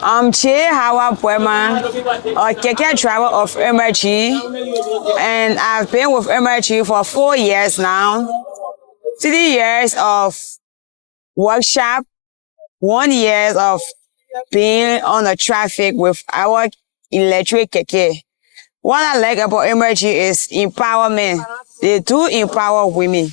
I'm Che Hawa Poema, a keke driver of Emergi, and I've been with Emergi for 4 years now. 3 years of workshop, 1 year of being on the traffic with our electric keke. What I like about Emergi is empowerment. They do empower women.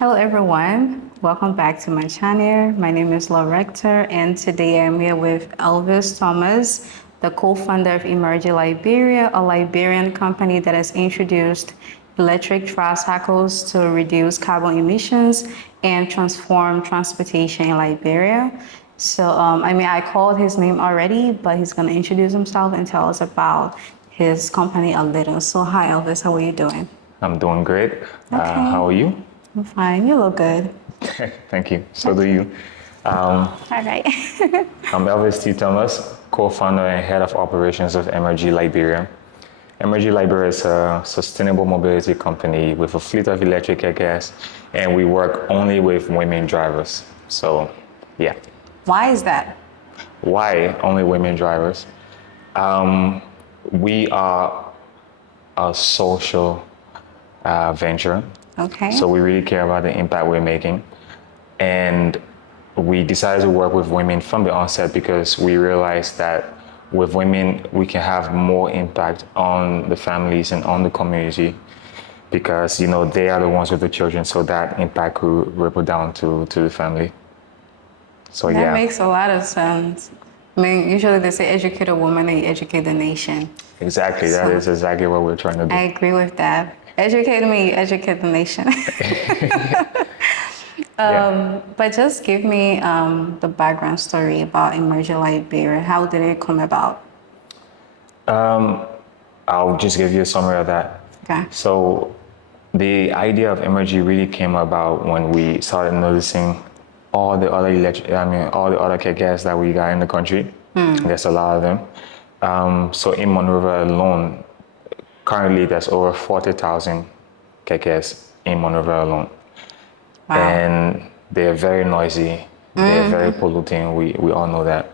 Hello everyone, welcome back to my channel. My name is Lauretta and today I'm here with Elvis Thomas, the co-founder of Emergi Liberia, a Liberian company that has introduced electric tricycles to reduce carbon emissions and transform transportation in Liberia. So, I called his name already, but he's going to introduce himself and tell us about his company a little. So, hi Elvis, how are you doing? I'm doing great. Okay. How are you? I'm fine. You look good. Thank you. So do you. All right. I'm Elvis T. Thomas, co-founder and head of operations of Emergi Liberia. Emergi Liberia is a sustainable mobility company with a fleet of electric cars, and we work only with women drivers. So, yeah. Why is that? Why only women drivers? We are a social venture. Okay. So we really care about the impact we're making. And we decided to work with women from the onset because we realized that with women, we can have more impact on the families and on the community because, you know, they are the ones with the children. So that impact could ripple down to the family. So, that yeah. makes a lot of sense. I mean, usually they say educate a woman and you educate the nation. Exactly. That is exactly what we're trying to do. I agree with that. Educate me, educate the nation. But just give me the background story about Emergi Liberia. How did it come about? I'll just give you a summary of that. Okay. So the idea of Emergi really came about when we started noticing all the other all the other kekes that we got in the country. There's a lot of them. So in Monrovia alone, currently there's over 40,000 kekes in Monrovia alone. Wow. And they're very noisy. They're very polluting. We all know that.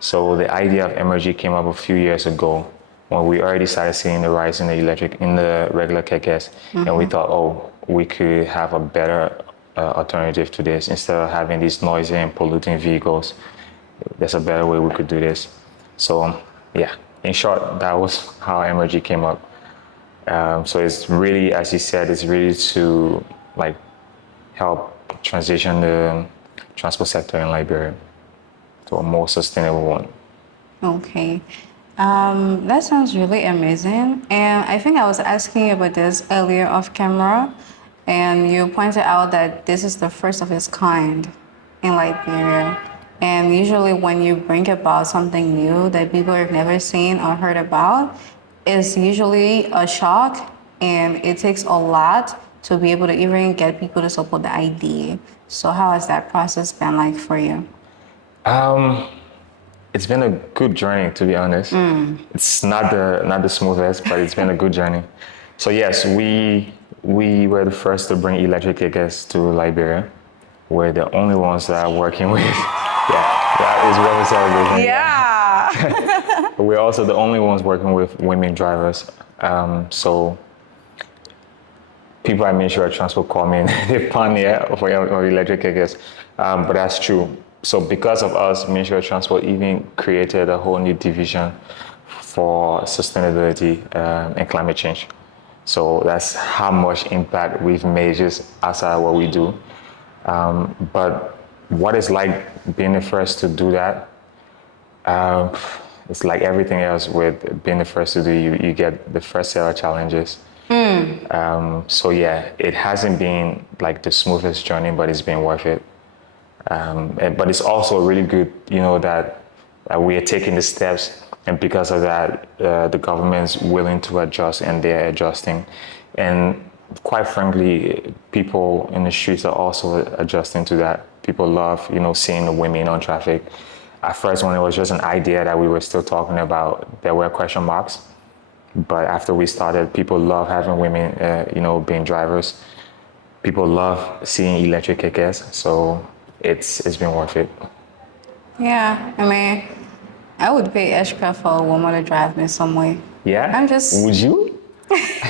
So the idea of Emergi came up a few years ago when we already started seeing the rise in the regular kekes, and we thought, oh, we could have a better alternative to this instead of having these noisy and polluting vehicles. There's a better way we could do this. So yeah, in short, that was how Emergi came up. So it's really, as you said, it's really to like help transition the transport sector in Liberia to a more sustainable one. Okay. That sounds really amazing. And I think I was asking you about this earlier off camera, and you pointed out that this is the first of its kind in Liberia. And usually when you bring about something new that people have never seen or heard about, it's usually a shock, and it takes a lot to be able to even get people to support the idea. So how has that process been like for you? It's been a good journey, to be honest. It's not the smoothest, but it's been a good journey. So yes, we were the first to bring electric kekes to Liberia. We're the only ones that are working with. Yeah, that is what we're celebrating. Yeah. But we're also the only ones working with women drivers. So people at Ministry of Transport call me and they pun for electric kekes, but that's true. So because of us, Ministry of Transport even created a whole new division for sustainability and climate change. So that's how much impact we've made just outside of what we do. But what it's like being the first to do that, it's like everything else with being the first to do, you get the first set of challenges. So yeah, it hasn't been like the smoothest journey, but it's been worth it. But it's also really good, you know, that we are taking the steps And because of that, the government's willing to adjust and they're adjusting. And quite frankly, people in the streets are also adjusting to that. People love, seeing the women on traffic. At first, when it was just an idea that we were still talking about, there were question marks. But after we started, people love having women, being drivers. People love seeing electric kekes, so it's been worth it. Yeah, I mean, I would pay extra for a woman to drive me somewhere. Yeah? I'm just... Would you? That's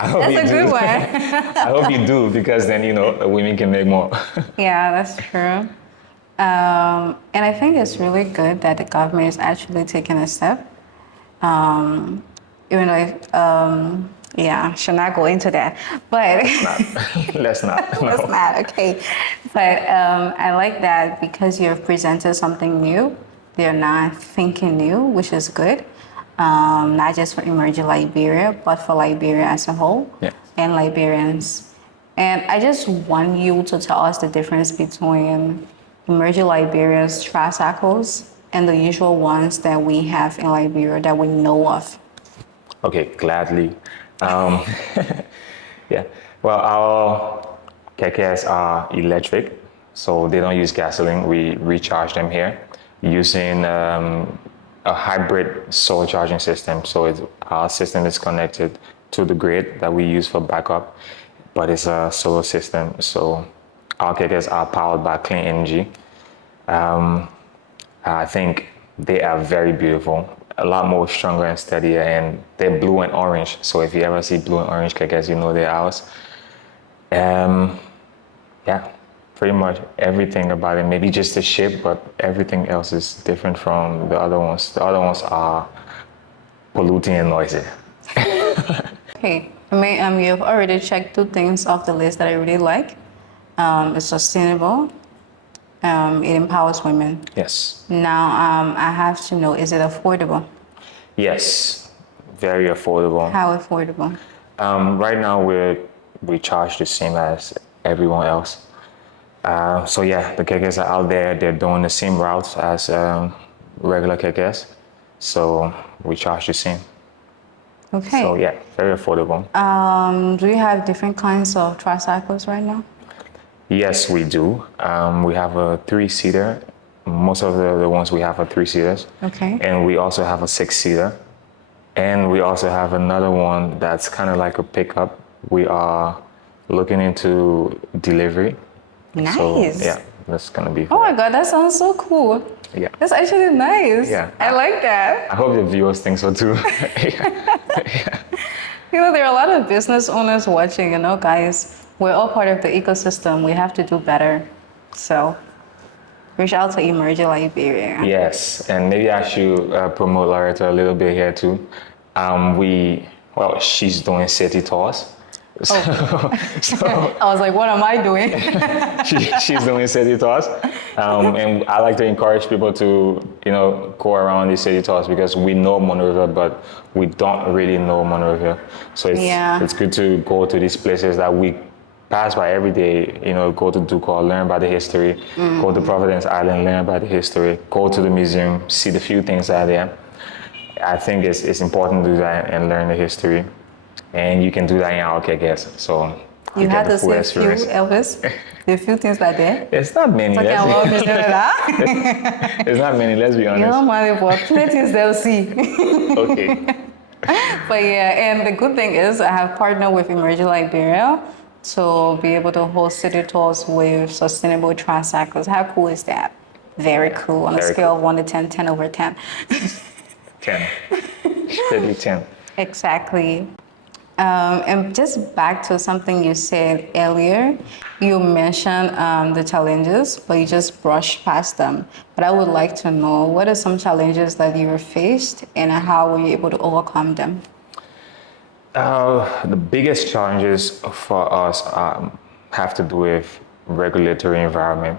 a good one. I hope you do, because then, women can make more. Yeah, that's true. And I think it's really good that the government is actually taking a step. Even though, should not go into that. But Let's not. No. let's not, okay. But I like that because you've presented something new. They're not thinking new, which is good. Not just for Emergi Liberia, but for Liberia as a whole, and Liberians. And I just want you to tell us the difference between Emergi Liberia's tricycles and the usual ones that we have in Liberia that we know of. Okay, gladly. Yeah. Well, our kekes are electric, so they don't use gasoline. We recharge them here using a hybrid solar charging system. So our system is connected to the grid that we use for backup, but it's a solar system. So our kekes are powered by clean energy. I think they are very beautiful, a lot more stronger and steadier, and they're blue and orange. So if you ever see blue and orange kekes, you know they're ours. Yeah, pretty much everything about it, maybe just the shape, but everything else is different from the other ones. The other ones are polluting and noisy. Okay, I mean, you've already checked 2 things off the list that I really like. It's sustainable. It empowers women. Yes. Now, I have to know, is it affordable? Yes, very affordable. How affordable? Right now, we charge the same as everyone else. So yeah, the kekes are out there. They're doing the same routes as regular kekes. So we charge the same. Okay. So yeah, very affordable. Do you have different kinds of tricycles right now? Yes, we do. We have a 3-seater. Most of the ones we have are 3-seaters. Okay. And we also have a 6-seater. And we also have another one that's kind of like a pickup. We are looking into delivery. Nice. So, yeah, that's going to be. Oh my God, that sounds so cool. Yeah. That's actually nice. Yeah. I like that. I hope the viewers think so too. You know, there are a lot of business owners watching, guys. We're all part of the ecosystem. We have to do better. So reach out to Emergi Liberia. Yes, and maybe I should promote Lauretta a little bit here too. She's doing city tours. So, I was like, what am I doing? she's doing city tours. And I like to encourage people to, go around these city tours because we know Mono River, but we don't really know Mono River. So it's good to go to these places that we pass by every day, go to Ducal, learn about the history, go to Providence Island, learn about the history, go to the museum, see the few things that are there. I think it's important to do that and learn the history. And you can do that in our kekes. So you had to say few, Elvis. The few things like that. It's not many. It's not many, let's be honest. You don't mind what plenty they'll see. Okay. But yeah, and the good thing is I have partnered with Emergi Liberia to be able to host city tours with sustainable tricycles. How cool is that? Very cool. On a scale of 1 to 10, 10 over 10. 10. Steady 10. Exactly. And just back to something you said earlier, you mentioned the challenges, but you just brushed past them. But I would like to know, what are some challenges that you faced and how were you able to overcome them? The biggest challenges for us have to do with regulatory environment.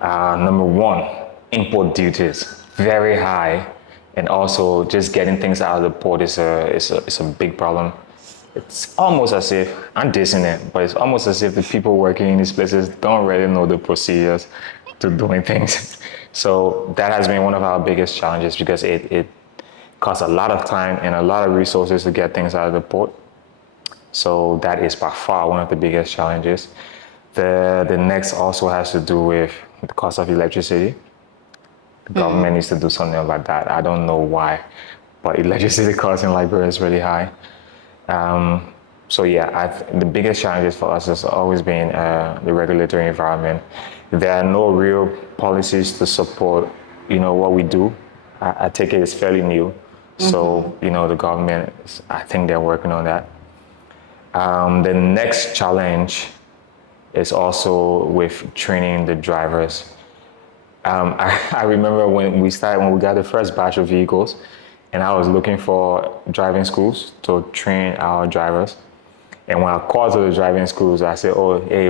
Number 1, import duties, very high. And also just getting things out of the port is a big problem. It's almost as if, I'm dissing it, but it's almost as if the people working in these places don't really know the procedures to doing things. So that has been one of our biggest challenges because it costs a lot of time and a lot of resources to get things out of the port. So that is by far one of the biggest challenges. The next also has to do with the cost of electricity. The government needs to do something about that. I don't know why, but electricity costs in Liberia is really high. So yeah, the biggest challenges for us has always been the regulatory environment. There are no real policies to support, what we do. I take it it's fairly new. So, the government, I think they're working on that. The next challenge is also with training the drivers. I remember when we got the first batch of vehicles, and I was looking for driving schools to train our drivers. And when I called to the driving schools, I said, "Oh, hey,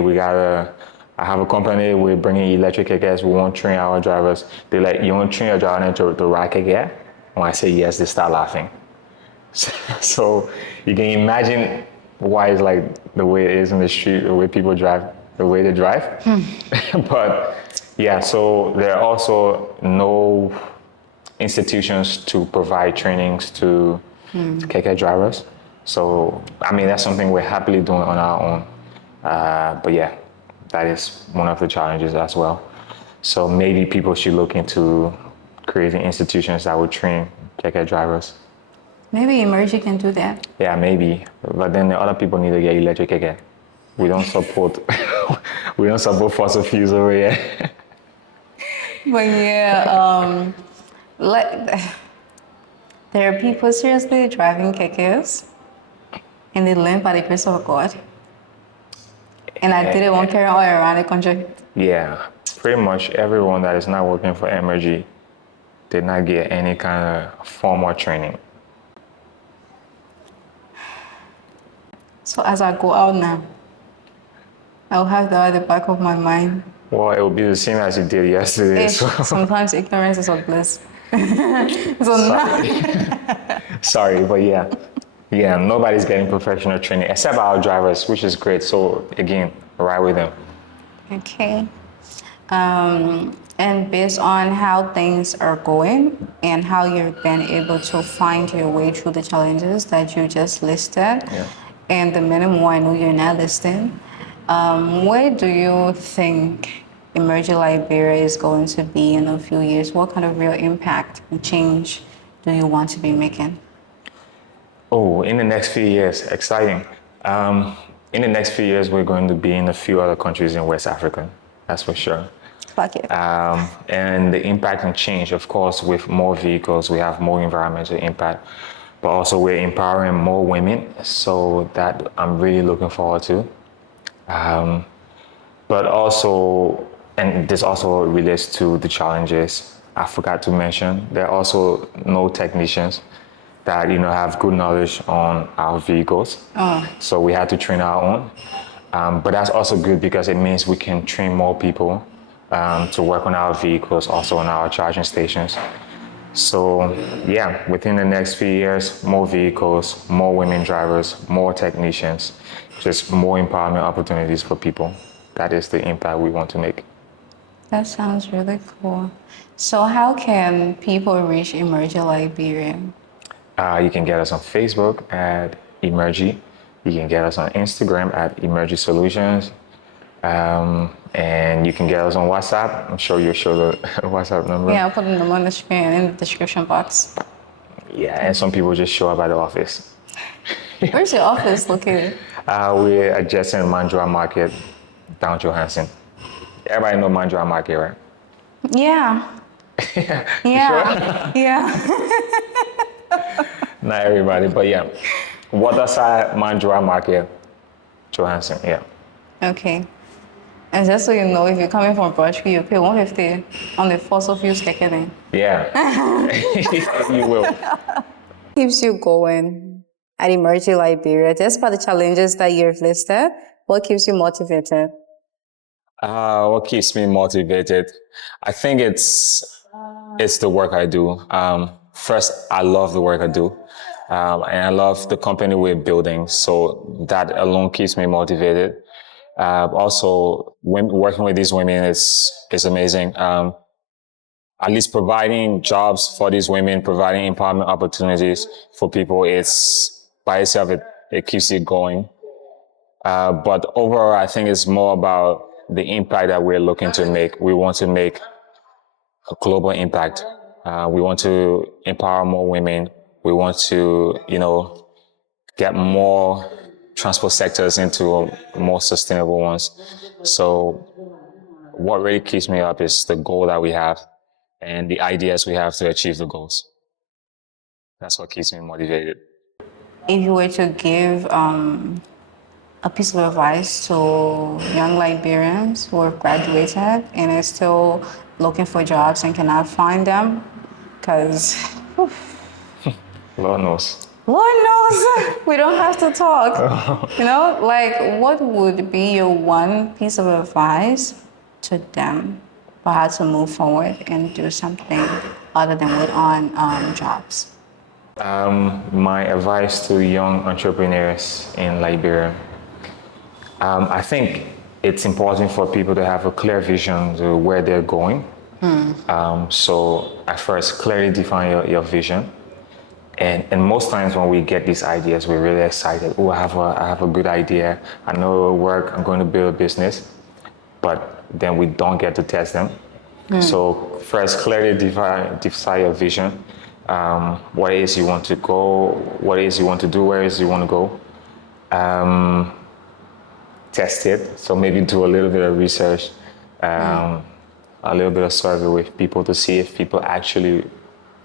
I have a company. We're bringing electric kekes. We want to train our drivers." They're like, "You want to train your driver to ride keke?" When I say yes, they start laughing. So you can imagine why it's like the way it is in the street, the way people drive, the way they drive. But yeah, so there are also no institutions to provide trainings to keke drivers. So, I mean, that's something we're happily doing on our own. But yeah, that is one of the challenges as well. So maybe people should look into creating institutions that would train keke drivers. Maybe Emergi can do that. Yeah, maybe. But then the other people need to get electric keke. We don't support we don't support fossil fuels over here. But yeah, like there are people seriously driving kekes, and they learn by the grace of God. And I didn't want to carry all around the country. Yeah, pretty much everyone that is not working for Emergi did not get any kind of formal training. So as I go out now, I'll have that at the back of my mind. Well, it will be the same as you did yesterday. So. Sometimes ignorance is a bliss. So Sorry, but yeah, nobody's getting professional training except our drivers, which is great. So again, ride with them. Okay. And based on how things are going and how you've been able to find your way through the challenges that you just listed, and the minimum I know you're not listing, where do you think Emergi Liberia is going to be in a few years? What kind of real impact and change do you want to be making? Oh, in the next few years, exciting. In the next few years, we're going to be in a few other countries in West Africa, that's for sure. Fuck it. And the impact and change, of course, with more vehicles, we have more environmental impact, but also we're empowering more women, so that I'm really looking forward to. But also, and this also relates to the challenges I forgot to mention, there are also no technicians that have good knowledge on our vehicles. So we had to train our own. But that's also good because it means we can train more people to work on our vehicles, also on our charging stations. So yeah, within the next few years, more vehicles, more women drivers, more technicians, just more empowerment opportunities for people. That is the impact we want to make. That sounds really cool. So how can people reach Emergi Liberia? You can get us on Facebook at Emergi. You can get us on Instagram at Emergi Solutions. And you can get us on WhatsApp. I'm sure you'll show the WhatsApp number. Yeah, I'll put them on the screen in the description box. Yeah, and some people just show up at the office. Where's your office located? We're adjacent Mandra Market, down Johansson. Everybody know Mandra Market, right? Yeah. Yeah. Yeah. Not everybody, but yeah. Waterside Mandra Market, Johansson, yeah. Okay. And just so you know, if you're coming from Broadtree, you pay $150 on the fossil fuels keke then. Yeah. You will. Keeps you going at Emergi Liberia, despite the challenges that you've listed, what keeps you motivated? What keeps me motivated? I think it's the work I do. First, I love the work I do. And I love the company we're building. So that alone keeps me motivated. Also, working with these women is amazing. at least providing jobs for these women, providing empowerment opportunities for people, it's by itself, it keeps it going. But overall, I think it's more about the impact that we're looking to make. We want to make a global impact. We want to empower more women. We want to, get more transport sectors into more sustainable ones. So what really keeps me up is the goal that we have and the ideas we have to achieve the goals. That's what keeps me motivated. If you were to give a piece of advice to young Liberians who have graduated and are still looking for jobs and cannot find them, because Lord knows. Lord knows we don't have to talk. What would be your one piece of advice to them for how to move forward and do something other than wait on jobs? My advice to young entrepreneurs in Liberia, I think it's important for people to have a clear vision to where they're going. So at first, clearly define your vision. And most times when we get these ideas, we're really excited. Oh, I have a good idea. I know it will work. I'm going to build a business. But then we don't get to test them. So first, clearly decide your vision. What it is you want to go, what it is you want to do, where it is you want to go. Test it. So maybe do a little bit of research, a little bit of survey with people to see if people actually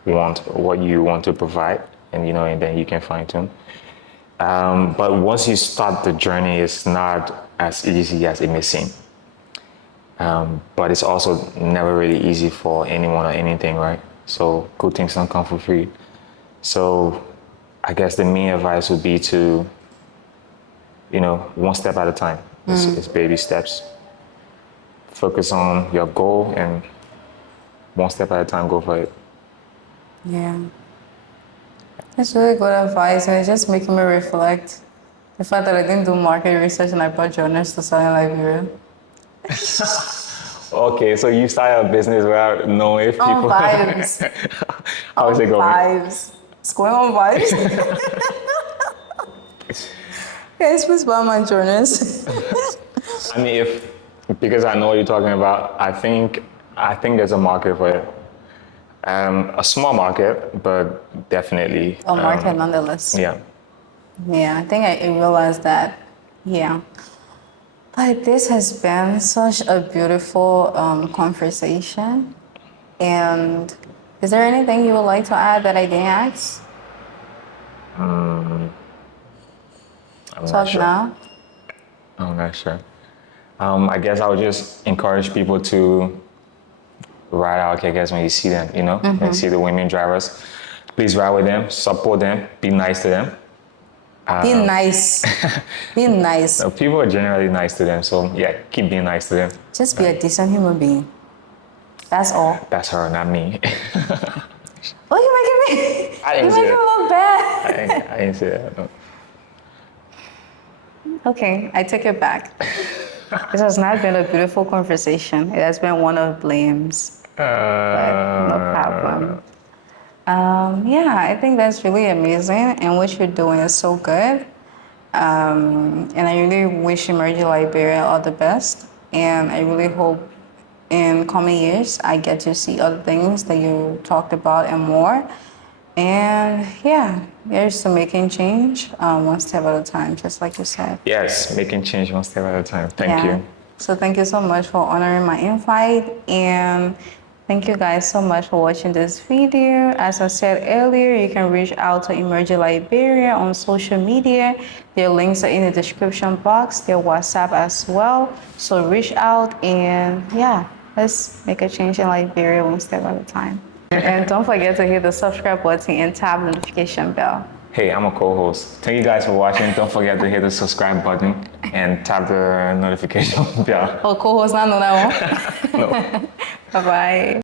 want what you want to provide, and then you can fine tune. But once you start the journey, it's not as easy as it may seem. But it's also never really easy for anyone or anything, right? So good things don't come for free. So I guess the main advice would be to, one step at a time. It's baby steps. Focus on your goal and one step at a time, go for it. Yeah. That's really good advice, and it's just making me reflect the fact that I didn't do market research and I brought journals to sell in Liberia. Okay, so you started a business without knowing if people... On vibes. How is it going? Vibes. It's going on vibes. Guys, please buy my journals. I mean, because I know what you're talking about, I think there's a market for it. A small market, but definitely... A market nonetheless. Yeah. Yeah, I think I realized that. Yeah. But this has been such a beautiful conversation. And is there anything you would like to add that I didn't ask? I'm Talk not sure. now. I'm not sure. I guess I would just encourage people to ride our kekes when you see them, and see the women drivers. Please ride with them, support them, be nice to them. Be nice. Be nice. No, people are generally nice to them, so yeah, keep being nice to them. Just be a decent human being. That's all. That's her, not me. Oh, you're making me. I didn't You're say making me that. look bad. I didn't say that. No. Okay, I take it back. This has not been a beautiful conversation. It has been one of blames. But no problem. Yeah, I think that's really amazing, and what you're doing is so good. And I really wish Emergi Liberia all the best. And I really hope in coming years I get to see other things that you talked about and more. And yeah, here's to making change one step at a time, just like you said. Yes, making change one step at a time. Thank you. So thank you so much for honoring my invite, and thank you guys so much for watching this video. As I said earlier, you can reach out to Emergi Liberia on social media. Their links are in the description box, their WhatsApp as well. So reach out, and yeah, let's make a change in Liberia one step at a time. And don't forget to hit the subscribe button and tap the notification bell. Hey, I'm a co-host. Thank you guys for watching. Don't forget to hit the subscribe button and tap the notification bell. Oh, co-host, not know that one? No. Bye-bye.